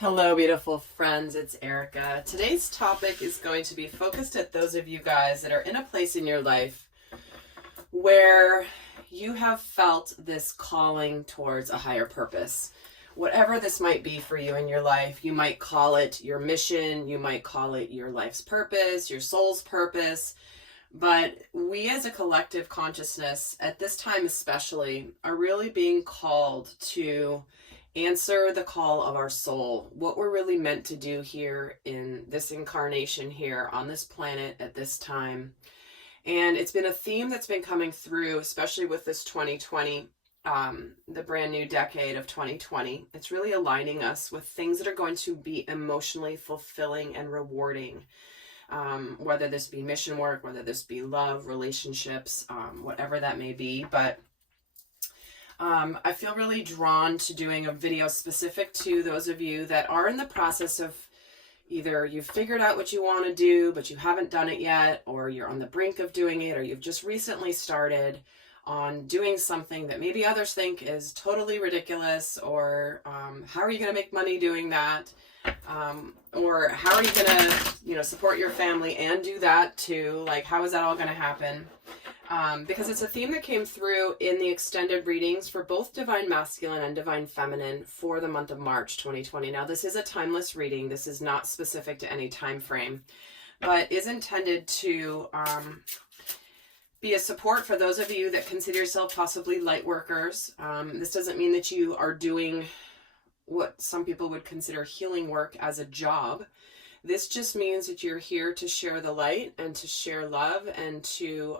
Hello, beautiful friends. It's Erika. Today's topic is going to be focused at those of you guys that are in a place in your life where you have felt this calling towards a higher purpose. Whatever this might be for you in your life, you might call it your mission, you might call it your life's purpose, your soul's purpose. But we as a collective consciousness, at this time especially, are really being called to answer the call of our soul, what we're really meant to do here in this incarnation here on this planet at this time. And it's been a theme that's been coming through, especially with this 2020, the brand new decade of 2020. It's really aligning us with things that are going to be emotionally fulfilling and rewarding. Whether this be mission work, whether this be love, relationships, whatever that may be. But I feel really drawn to doing a video specific to those of you that are in the process of either you've figured out what you want to do, but you haven't done it yet, or you're on the brink of doing it, or you've just recently started on doing something that maybe others think is totally ridiculous, or how are you going to make money doing that? Or how are you going to, support your family and do that too? Like, how is that all going to happen? Because it's a theme that came through in the extended readings for both Divine Masculine and Divine Feminine for the month of March 2020. Now, this is a timeless reading. This is not specific to any time frame, but is intended to be a support for those of you that consider yourself possibly light workers. This doesn't mean that you are doing what some people would consider healing work as a job. This just means that you're here to share the light and to share love and to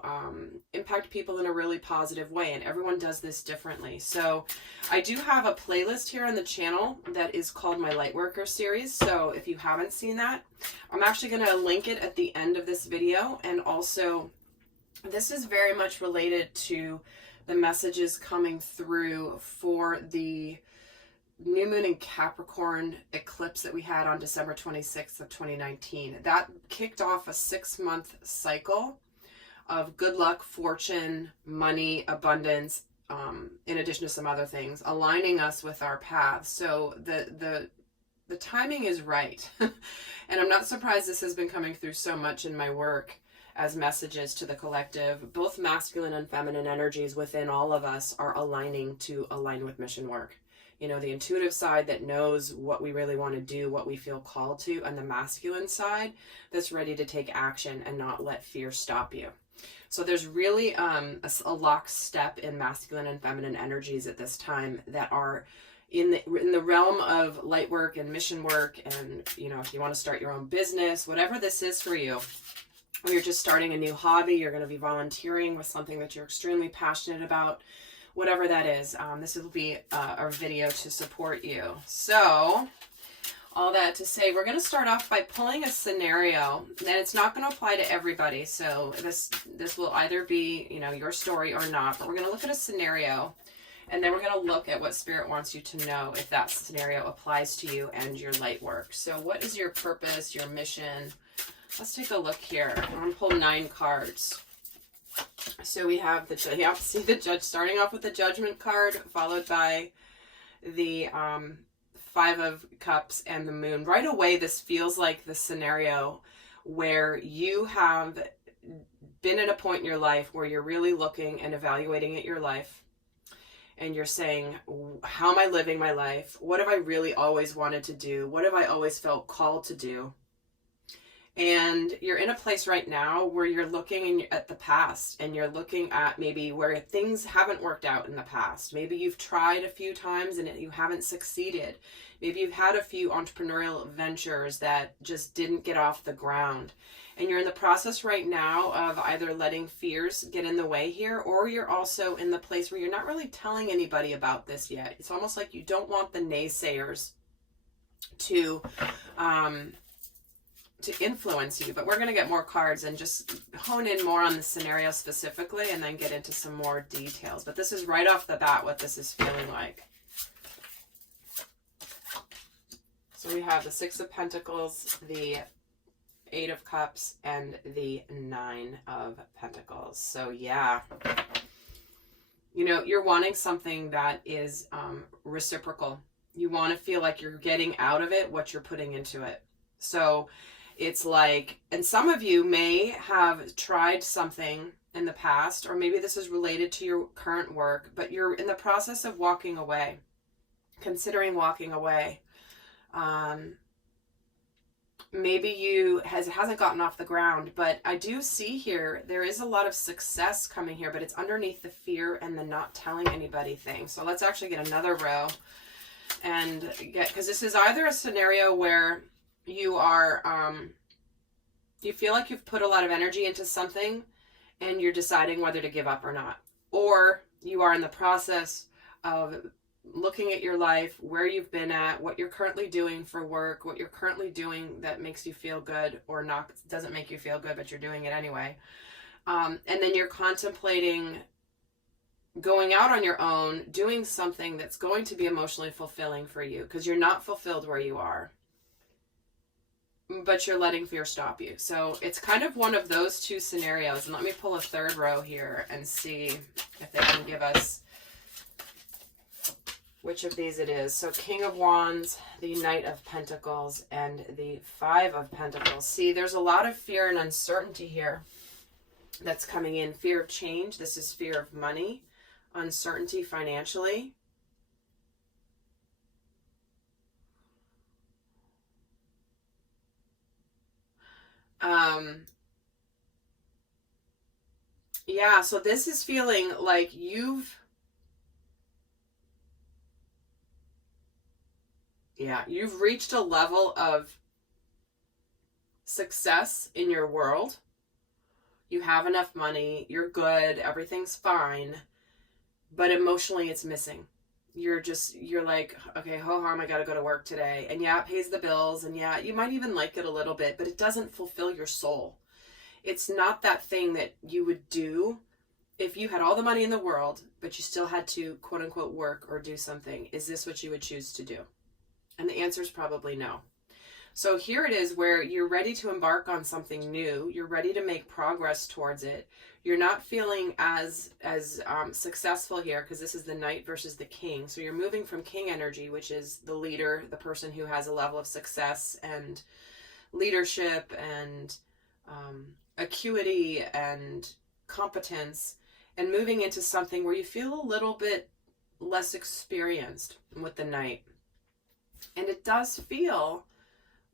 impact people in a really positive way. And everyone does this differently. So I do have a playlist here on the channel that is called my Lightworkers series. So if you haven't seen that, I'm actually going to link it at the end of this video. And also, this is very much related to the messages coming through for the new moon in Capricorn eclipse that we had on December 26th of 2019. That kicked off a 6-month cycle of good luck, fortune, money, abundance, in addition to some other things, aligning us with our path. So the timing is right. And I'm not surprised this has been coming through so much in my work as messages to the collective. Both masculine and feminine energies within all of us are aligning to align with mission work. The intuitive side that knows what we really want to do, what we feel called to, and the masculine side that's ready to take action and not let fear stop you. So there's really a lockstep in masculine and feminine energies at this time that are in the realm of light work and mission work. And, if you want to start your own business, whatever this is for you, or you're just starting a new hobby, you're going to be volunteering with something that you're extremely passionate about, whatever that is, this will be our video to support you. So, all that to say, we're going to start off by pulling a scenario. And it's not going to apply to everybody, so this will either be, your story or not. But we're going to look at a scenario, and then we're going to look at what Spirit wants you to know if that scenario applies to you and your light work. So, what is your purpose, your mission? Let's take a look here. I'm going to pull 9 cards. So we have the judge, starting off with the Judgment card, followed by the 5 of Cups and the Moon. Right away, this feels like the scenario where you have been at a point in your life where you're really looking and evaluating at your life. And you're saying, how am I living my life? What have I really always wanted to do? What have I always felt called to do? And you're in a place right now where you're looking at the past, and you're looking at maybe where things haven't worked out in the past. Maybe you've tried a few times and you haven't succeeded. Maybe you've had a few entrepreneurial ventures that just didn't get off the ground. And you're in the process right now of either letting fears get in the way here, or you're also in the place where you're not really telling anybody about this yet. It's almost like you don't want the naysayers to influence you. But we're going to get more cards and just hone in more on the scenario specifically, and then get into some more details. But this is right off the bat what this is feeling like. So we have the 6 of Pentacles, the 8 of Cups, and the 9 of Pentacles. So yeah, you're wanting something that is reciprocal. You want to feel like you're getting out of it what you're putting into it. So it's like, and some of you may have tried something in the past, or maybe this is related to your current work, but you're in the process of walking away, considering walking away. Maybe hasn't gotten off the ground, but I do see here there is a lot of success coming here, but it's underneath the fear and the not telling anybody thing. So let's actually get another row and get, because this is either a scenario where you are you feel like you've put a lot of energy into something and you're deciding whether to give up or not, or you are in the process of looking at your life, where you've been at, what you're currently doing for work, what you're currently doing that makes you feel good or not, doesn't make you feel good, but you're doing it anyway. And then you're contemplating going out on your own, doing something that's going to be emotionally fulfilling for you, because you're not fulfilled where you are, but you're letting fear stop you. So it's kind of one of those two scenarios. And let me pull a third row here and see if they can give us which of these it is. So King of Wands, the Knight of Pentacles, and the Five of Pentacles. See, there's a lot of fear and uncertainty here that's coming in. Fear of change. This is fear of money. Uncertainty financially. Yeah, so this is feeling like you've reached a level of success in your world. You have enough money, you're good, everything's fine, but emotionally it's missing. You're like, okay, ho-hum, I gotta go to work today. And yeah, it pays the bills, and yeah, you might even like it a little bit, but it doesn't fulfill your soul. It's not that thing that you would do if you had all the money in the world, but you still had to, quote unquote, work or do something. Is this what you would choose to do? And the answer is probably no. So here it is where you're ready to embark on something new. You're ready to make progress towards it. You're not feeling as successful here, because this is the Knight versus the King. So you're moving from King energy, which is the leader, the person who has a level of success and leadership and acuity and competence, and moving into something where you feel a little bit less experienced with the Knight. And it does feel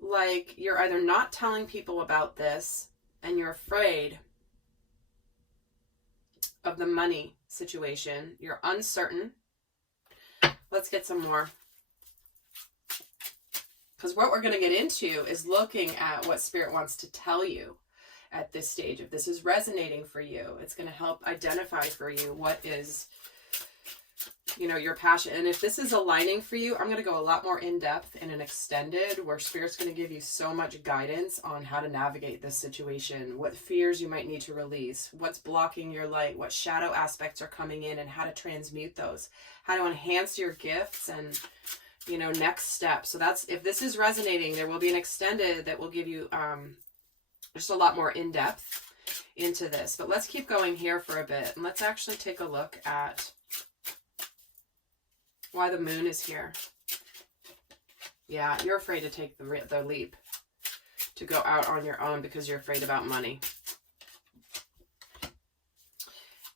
like you're either not telling people about this and you're afraid of the money situation. You're uncertain. Let's get some more. Because what we're going to get into is looking at what Spirit wants to tell you at this stage. If this is resonating for you, it's going to help identify for you what is, your passion. And if this is aligning for you, I'm going to go a lot more in depth in an extended, where Spirit's going to give you so much guidance on how to navigate this situation, what fears you might need to release, what's blocking your light, what shadow aspects are coming in, and how to transmute those, how to enhance your gifts, and next steps. So that's, if this is resonating, there will be an extended that will give you just a lot more in depth into this. But let's keep going here for a bit, and let's actually take a look at why the Moon is here. Yeah, you're afraid to take the leap to go out on your own because you're afraid about money.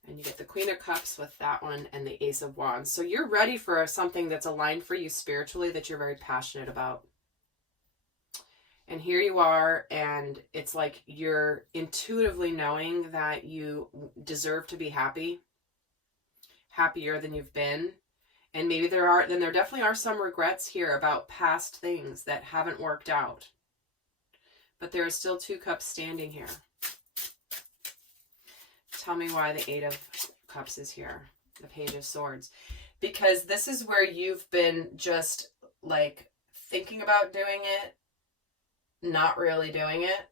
And you get the Queen of Cups with that one, and the Ace of Wands. So you're ready for something that's aligned for you spiritually, that you're very passionate about. And here you are, and it's like you're intuitively knowing that you deserve to be happy, happier than you've been. And maybe there definitely are some regrets here about past things that haven't worked out. But there are still 2 cups standing here. Tell me why the 8 of Cups is here, the Page of Swords. Because this is where you've been just like thinking about doing it, not really doing it,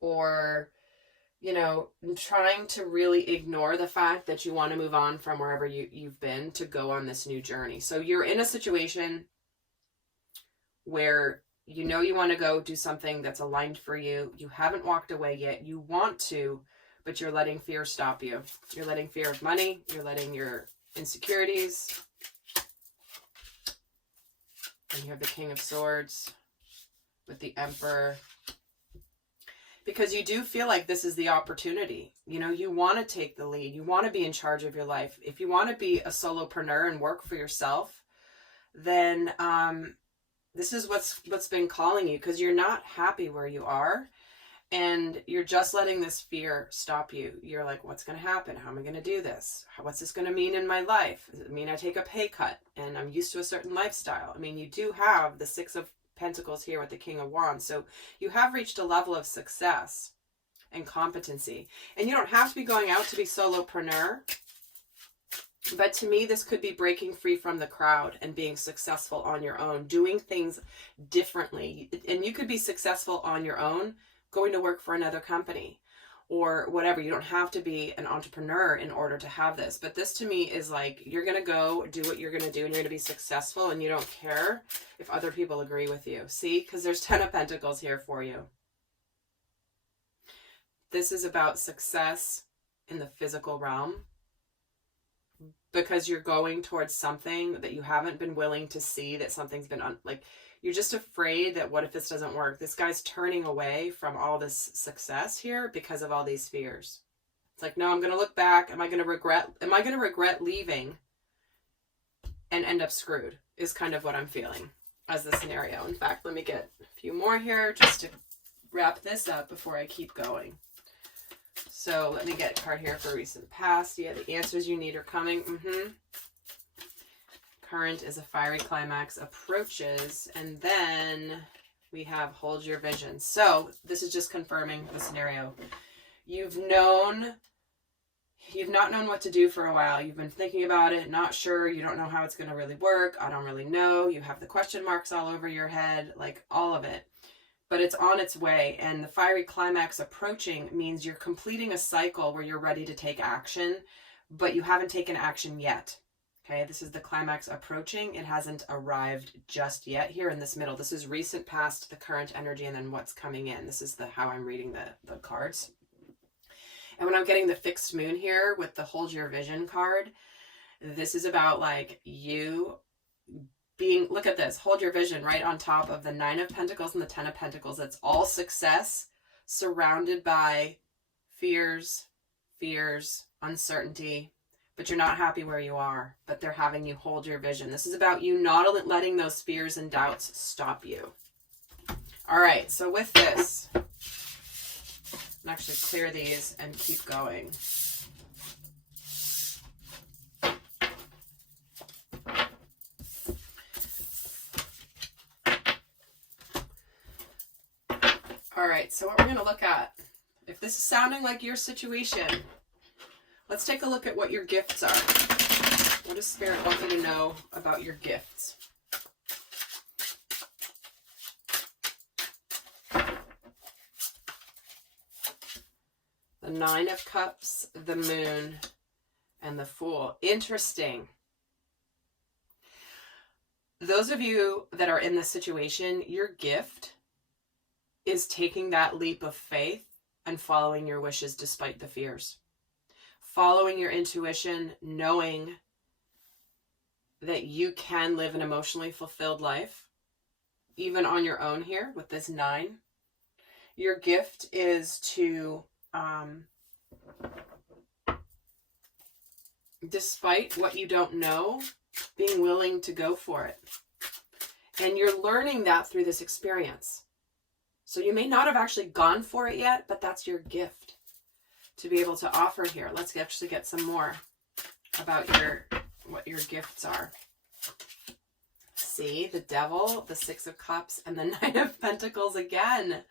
or trying to really ignore the fact that you want to move on from wherever you've been to go on this new journey. So you're in a situation where you want to go do something that's aligned for you. You haven't walked away yet. You want to, but you're letting fear stop you. You're letting fear of money. You're letting your insecurities. And you have the King of Swords with the Emperor. Because you do feel like this is the opportunity. You know, you want to take the lead. You want to be in charge of your life. If you want to be a solopreneur and work for yourself, then this is what's been calling you, because you're not happy where you are. And you're just letting this fear stop you. You're like, what's going to happen? How am I going to do this? What's this going to mean in my life? Does it mean I take a pay cut and I'm used to a certain lifestyle? I mean, you do have the Six of Pentacles here with the King of Wands. So you have reached a level of success and competency. And you don't have to be going out to be solopreneur. But to me, this could be breaking free from the crowd and being successful on your own, doing things differently. And you could be successful on your own, going to work for another company or whatever. You don't have to be an entrepreneur in order to have this. But this to me is like, you're going to go do what you're going to do and you're going to be successful, and you don't care if other people agree with you. See, because there's 10 of Pentacles here for you. This is about success in the physical realm, because you're going towards something that you haven't been willing to see, that something's been like, you're just afraid that what if this doesn't work? This guy's turning away from all this success here because of all these fears. It's like, no, I'm going to look back. Am I going to regret leaving and end up screwed, is kind of what I'm feeling as the scenario. In fact, let me get a few more here just to wrap this up before I keep going. So let me get a card here for recent past. Yeah, the answers you need are coming. Current is a fiery climax approaches. And then we have hold your vision. So this is just confirming the scenario. You've not known what to do for a while. You've been thinking about it, not sure. You don't know how it's going to really work. I don't really know. You have the question marks all over your head, like all of it. But it's on its way. And the fiery climax approaching means you're completing a cycle where you're ready to take action, but you haven't taken action yet. Okay, this is the climax approaching. It hasn't arrived just yet here in this middle. This is recent past, the current energy, and then what's coming in. This is how I'm reading the cards. And when I'm getting the fixed moon here with the hold your vision card, this is about like you being, look at this, hold your vision right on top of the 9 of Pentacles and the 10 of Pentacles. That's all success surrounded by fears, uncertainty, but you're not happy where you are, but they're having you hold your vision. This is about you not letting those fears and doubts stop you. All right, so with this, I'll actually clear these and keep going. All right, so what we're going to look at, if this is sounding like your situation, let's take a look at what your gifts are. What does Spirit want you to know about your gifts? The 9 of Cups, the Moon, and the Fool. Interesting. Those of you that are in this situation, your gift is taking that leap of faith and following your wishes despite the fears. Following your intuition, knowing that you can live an emotionally fulfilled life, even on your own here with this 9. Your gift is to, despite what you don't know, being willing to go for it. And you're learning that through this experience. So you may not have actually gone for it yet, but that's your gift to be able to offer here. Let's actually get some more about what your gifts are. See, the Devil, the 6 of Cups, and the 9 of Pentacles again.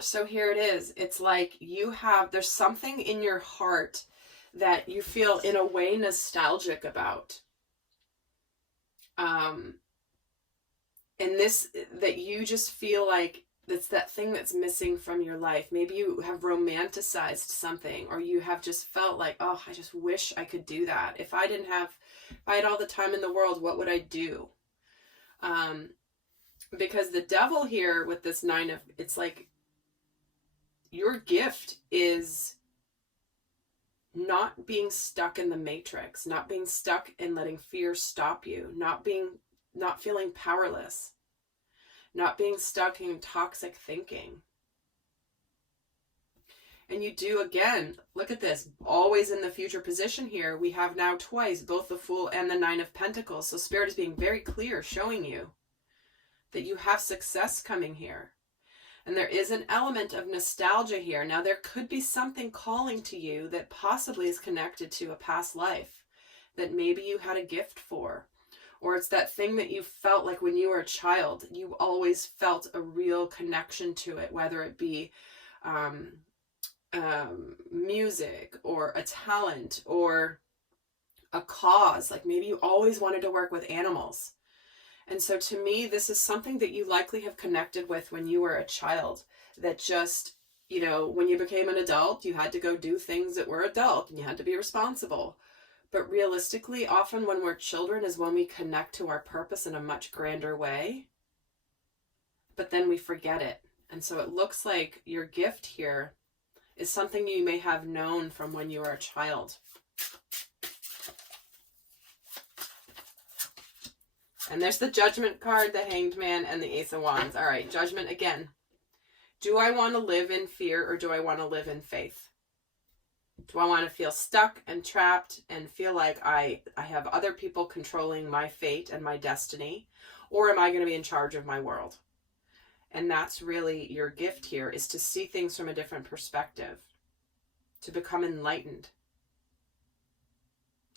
So here it is. It's like there's something in your heart that you feel in a way nostalgic about. And this, that you just feel like it's that thing that's missing from your life. Maybe you have romanticized something, or you have just felt like, oh, I just wish I could do that. If I had all the time in the world, what would I do? Because the Devil here with this 9 of, it's like your gift is not being stuck in the matrix, not being stuck in letting fear stop you, not feeling powerless, not being stuck in toxic thinking. And you do, again, look at this, always in the future position here. We have now twice, both the Fool and the Nine of Pentacles. So Spirit is being very clear, showing you that you have success coming here. And there is an element of nostalgia here. Now, there could be something calling to you that possibly is connected to a past life that maybe you had a gift for. Or it's that thing that you felt like when you were a child, you always felt a real connection to it, whether it be music or a talent or a cause. Like maybe you always wanted to work with animals. And so to me, this is something that you likely have connected with when you were a child, that just, you know, when you became an adult, you had to go do things that were adult and you had to be responsible. But realistically, often when we're children is when we connect to our purpose in a much grander way, but then we forget it. And so it looks like your gift here is something you may have known from when you were a child. And there's the Judgment card, the Hanged Man, and the Ace of Wands. All right, Judgment again. Do I want to live in fear or do I want to live in faith? Do I want to feel stuck and trapped and feel like I have other people controlling my fate and my destiny? Or am I going to be in charge of my world? And that's really your gift here, is to see things from a different perspective, to become enlightened,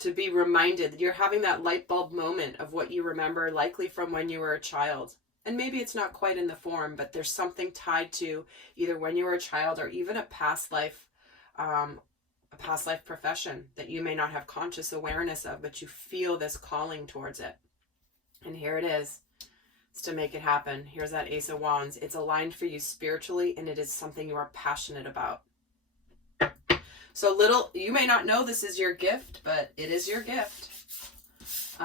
to be reminded that you're having that light bulb moment of what you remember, likely from when you were a child. And maybe it's not quite in the form, but there's something tied to either when you were a child or even a past life profession that you may not have conscious awareness of, but you feel this calling towards it. And here it is. It's to make it happen. Here's that Ace of Wands. It's aligned for you spiritually, and it is something you are passionate about. So you may not know this is your gift, but it is your gift,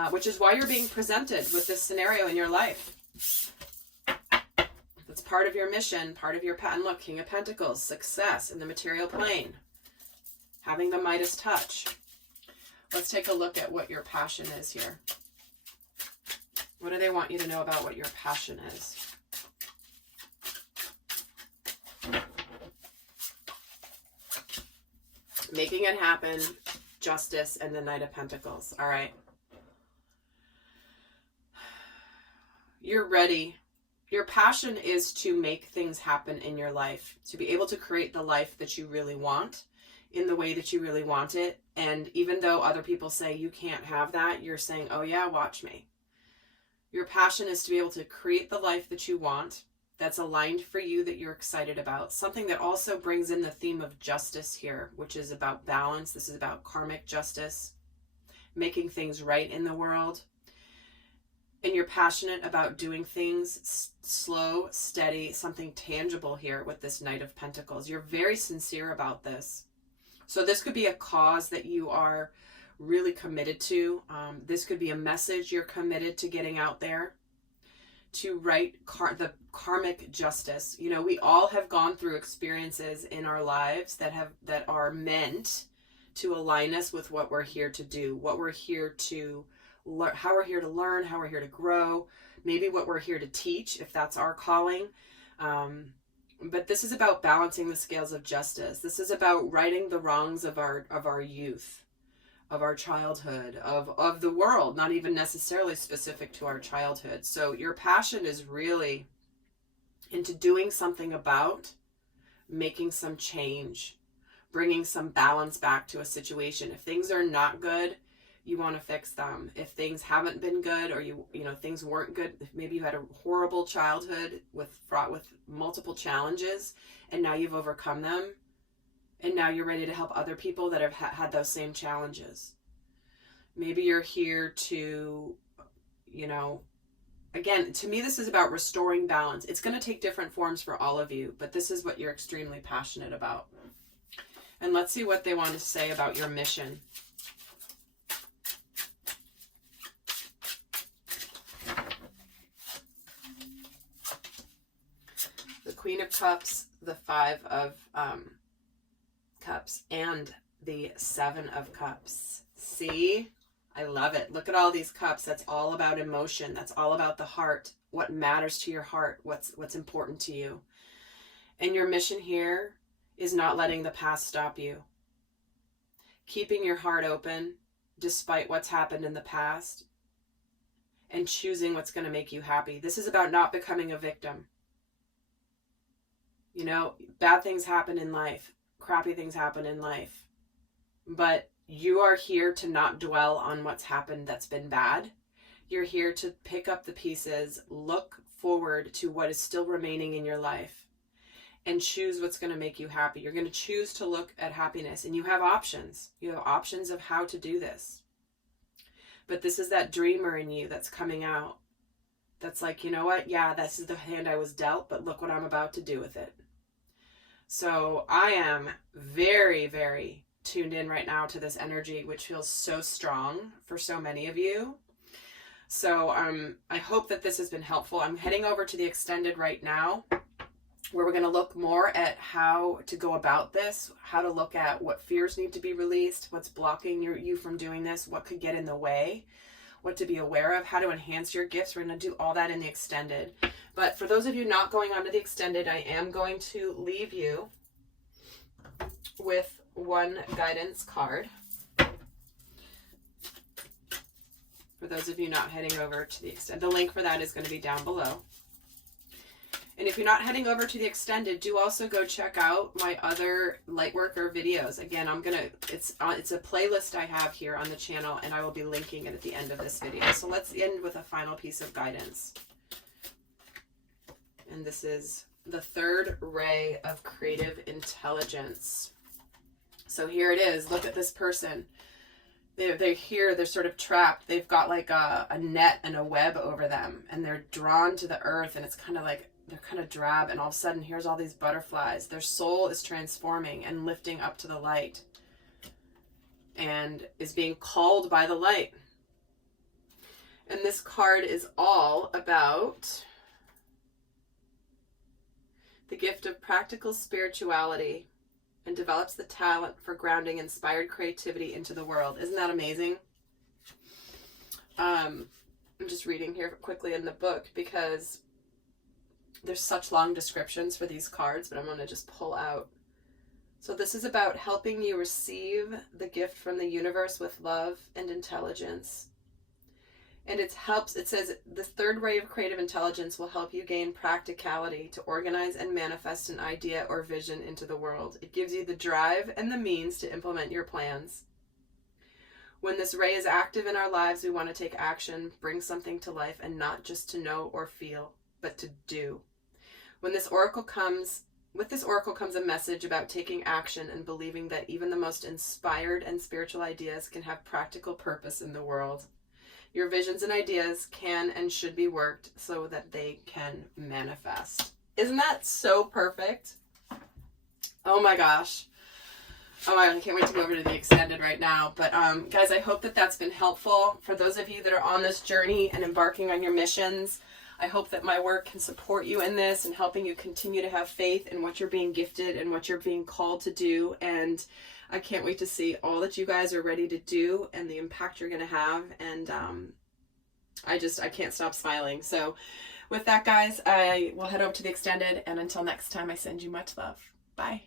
which is why you're being presented with this scenario in your life. That's part of your mission, part of your pattern. Look, King of Pentacles, success in the material plane, having the Midas touch. Let's take a look at what your passion is here. What do they want you to know about what your passion is? Making it happen, justice, and the Knight of Pentacles. All right. You're ready. Your passion is to make things happen in your life, to be able to create the life that you really want in the way that you really want it. And even though other people say you can't have that, you're saying, oh yeah, watch me. Your passion is to be able to create the life that you want, that's aligned for you, that you're excited about. Something that also brings in the theme of justice here, which is about balance. This is about karmic justice, making things right in the world. And you're passionate about doing things slow, steady, something tangible here with this Knight of Pentacles. You're very sincere about this. So this could be a cause that you are really committed to. This could be a message you're committed to getting out there, to right the karmic justice. You know, we all have gone through experiences in our lives that are meant to align us with what we're here to do, what we're here to learn, how we're here to learn, how we're here to grow, maybe what we're here to teach, if that's our calling. But this is about balancing the scales of justice. This is about righting the wrongs of our youth, of our childhood, of the world, not even necessarily specific to our childhood. So your passion is really into doing something about making some change, bringing some balance back to a situation. If things are not good, you want to fix them. If things haven't been good, or you know things weren't good, if maybe you had a horrible childhood fraught with multiple challenges, and now you've overcome them, and now you're ready to help other people that have had those same challenges. Maybe you're here to, you know, again, to me, this is about restoring balance. It's going to take different forms for all of you, but this is what you're extremely passionate about. And let's see what they want to say about your mission. The Queen of Cups, the Five of Cups, and the Seven of Cups. See? I love it. Look at all these cups. That's all about emotion. That's all about the heart. What matters to your heart. What's important to you. And your mission here is not letting the past stop you. Keeping your heart open despite what's happened in the past and choosing what's going to make you happy. This is about not becoming a victim. You know, bad things happen in life. Crappy things happen in life. But you are here to not dwell on what's happened that's been bad. You're here to pick up the pieces, look forward to what is still remaining in your life, and choose what's going to make you happy. You're going to choose to look at happiness, and you have options. You have options of how to do this. But this is that dreamer in you that's coming out. That's like, you know what? Yeah, this is the hand I was dealt, but look what I'm about to do with it. So I am very, very tuned in right now to this energy, which feels so strong for so many of you. So I hope that this has been helpful. I'm heading over to the extended right now, where we're going to look more at how to go about this, how to look at what fears need to be released, what's blocking you from doing this, what could get in the way, what to be aware of, how to enhance your gifts. We're going to do all that in the extended. But for those of you not going on to the extended, I am going to leave you with one guidance card. For those of you not heading over to the extended, the link for that is going to be down below. And if you're not heading over to the extended, do also go check out my other Lightworker videos. Again, it's a playlist I have here on the channel, and I will be linking it at the end of this video. So let's end with a final piece of guidance. And this is the third ray of creative intelligence. So here it is. Look at this person. They're here, they're sort of trapped. They've got like a net and a web over them, and they're drawn to the earth, and it's kind of like, they're kind of drab, and all of a sudden here's all these butterflies. Their soul is transforming and lifting up to the light and is being called by the light. And this card is all about the gift of practical spirituality and develops the talent for grounding inspired creativity into the world. Isn't that amazing? I'm just reading here quickly in the book because there's such long descriptions for these cards, but I'm going to just pull out. So this is about helping you receive the gift from the universe with love and intelligence. And it says the third ray of creative intelligence will help you gain practicality to organize and manifest an idea or vision into the world. It gives you the drive and the means to implement your plans. When this ray is active in our lives, we want to take action, bring something to life, and not just to know or feel, but to do. With this oracle comes a message about taking action and believing that even the most inspired and spiritual ideas can have practical purpose in the world. Your visions and ideas can and should be worked so that they can manifest. Isn't that so perfect? Oh my gosh. Oh, I can't wait to go over to the extended right now. But guys, I hope that that's been helpful. For those of you that are on this journey and embarking on your missions, I hope that my work can support you in this and helping you continue to have faith in what you're being gifted and what you're being called to do. And I can't wait to see all that you guys are ready to do and the impact you're going to have. And I can't stop smiling. So with that, guys, I will head over to the extended. And until next time, I send you much love. Bye.